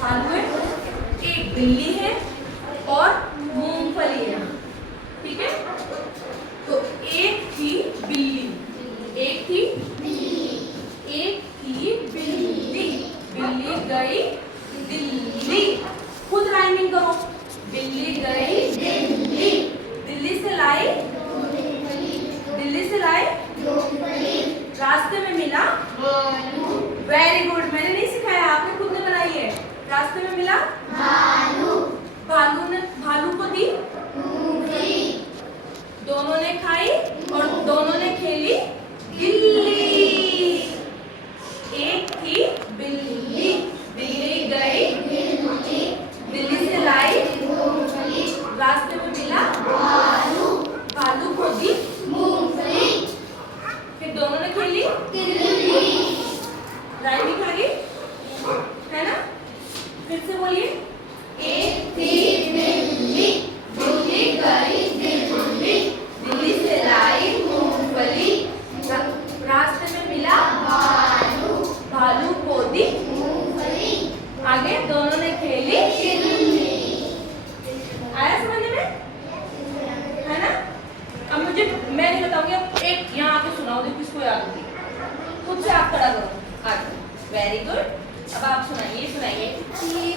भालू है, एक बिल्ली है और मूंगफली है। ठीक है, तो एक थी बिल्ली, एक थी बिल्ली, बिल्ली गई दिल्ली। खुद राइमिंग करो। बिल्ली गई दिल्ली, दिल्ली से लाई रास्ते में मिला भालू। वेरी गुड, मैंने नहीं सिखाया, आपने खुद ने बनाई है। रास्ते में मिला भालू, भालू को दी मूंगफली, दोनों ने खाई और दोनों ने खेली गिल्ली। एक थी बिल्ली, बिल्ली गई दिल्ली, दिल्ली से लाई मूंगफली, रास्ते में मिला भालू, भालू को दी मूंगफली, फिर दोनों ने खेली गिल्ली। राइमिंग आ गई है ना? फिर से बोलिए। एक थी बिल्ली, बिल्ली गई दिल्ली, दिल्ली से लाई मूंगफली, रास्ते में मिला भालू, भालू को दी मूंगफली, आगे दोनों ने खेली गिल्ली। आया समझ में? है ना? अब मुझे मैं नहीं बताऊंगी, अब एक यहाँ आके सुनाओ, देखो किसको याद होगी। खुद से आप खड़ा करो आगे। वेरी गुड, अब आप सुनाइए। बिल्ली,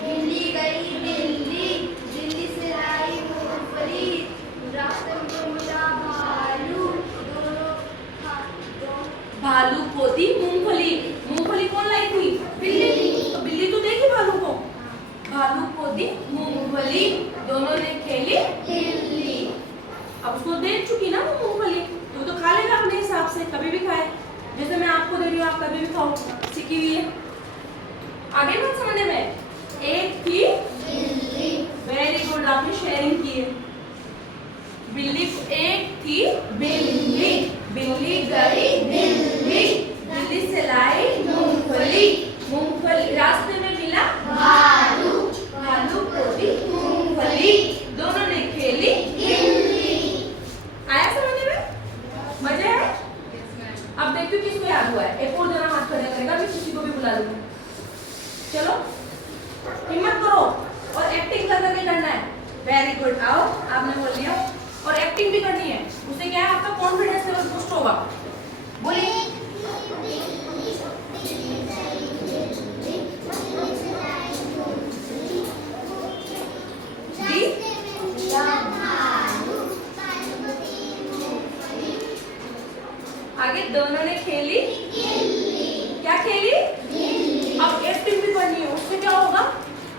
बिल्ली गई दिल्ली, दिल्ली से लाई मूंगफली, रास्ते में मिला भालू, भालू को दी मूंगफली। मूंगफली कौन लाई थी? बिल्ली। तो बिल्ली तो देगी भालू को। भालू को दी मूंगफली, दोनों ने खेली गिल्ली। अब उसको देख चुकी ना वो मूंगफली, तो खा लेगा अपने हिसाब से, कभी भी खाए। जैसे मैं आपको दे रही हूँ, आप कभी भी खाओ, सीखी हुई है। आगे बात समझने में। एक थी बिल्ली, वेरी गुड, आपने शेयरिंग की है। बिल्ली, एक थी बिल्ली, बिल्ली गई दिल्ली, दिल्ली से लाई मूंगफली, मूंगफली, रास्ते में मिला भालू, भालू को दी मूंगफली, दोनों ने खेली गिल्ली। आया समझने में? मजा है? अब देखो किसको याद हुआ है। एक और जना हाथ खड़ा करेगा, मैं किसी को भी बुला लूंगा। चलो हिम्मत करो और एक्टिंग कर करके करना है। वेरी गुड, आओ, आपने बोल लिया। और एक्टिंग भी करनी है, उससे क्या है, आपका कॉन्फिडेंस लेवल बूस्ट होगा। बोलिए। आगे दोनों ने खेली क्या खेली? अब एक्टिंग भी करनी है, उससे क्या होगा,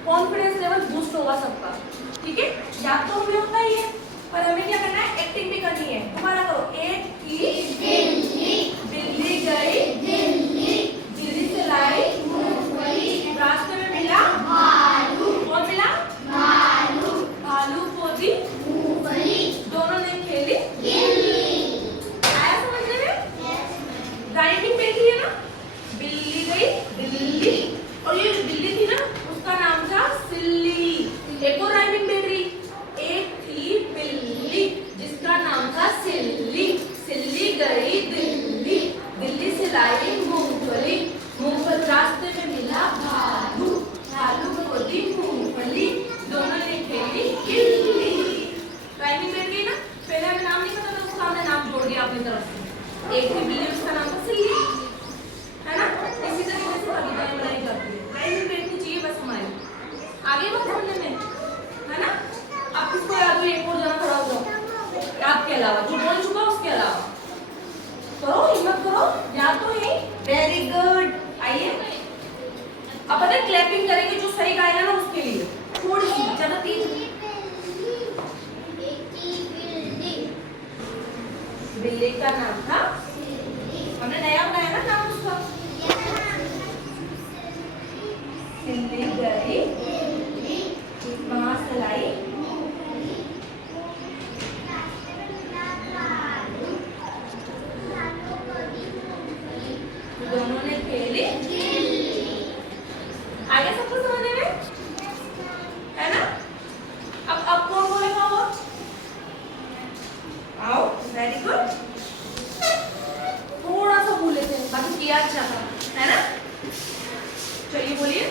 कॉन्फिडेंस लेवल बूस्ट होगा सबका। ठीक है, याद तो हमें होता ही है, पर हमें क्या करना है, एक्टिंग भी करनी है। दोबारा करो। एक थी बिल्ली, बिल्ली गई दिल्ली, दिल्ली से लाई मूंगफली, रास्ते में मिला भालू, कौन मिला? भालू, भालू को दी मूंगफली, दोनों ने खेली गिल्ली। आया समझने में? राइमिंग देखी है ना? बिल्ली गई दिल्ली, और ये बिल्ली थी ना, उसका नाम था सिल्ली। एक और राइमिंग बैठ रही। एक थी बिल्ली जिसका नाम था सिल्ली, सिल्ली गई दिल्ली, दिल्ली से लाई मूंगफली, मूंगफली, रास्ते में मिला भालू, भालू को दी मूंगफली, दोनों ने खेली गिल्ली। राइमिंग बैठ गई ना? पहले हमें नाम नहीं पता था, उसका हमने नाम जोड़ दिया अपनी तरफ से। एक थी बिल्ली, उसका नाम था सिल्ली, है ना? इसी तरीके से कविताएं बनाई जाती है। राइमिंग बैठनी चाहिए बस हमारी। आगे बात समझने में, है ना? अब किसको याद हुई? एक और जना खड़ा हो जाओ, आपके अलावा, जो बोल चुका उसके अलावा। करो, हिम्मत करो, याद तो है। वेरी गुड, आइए। अब पता है क्लैपिंग करेंगे, जो सही गाएगा ना उसके लिए, थोड़ी सी, ज्यादा तेज। बिल्ली का नाम था, हमने नया बनाया ना नाम उसका। सिल्ली गई वहां से लाई दोनों ने खेली। आगे सबको समझने में है ना? अब कौन बोलेगा और? आओ, वेरी गुड। थोड़ा सा भूले थे, बाकी किया अच्छा था, है ना? चलिए बोलिए।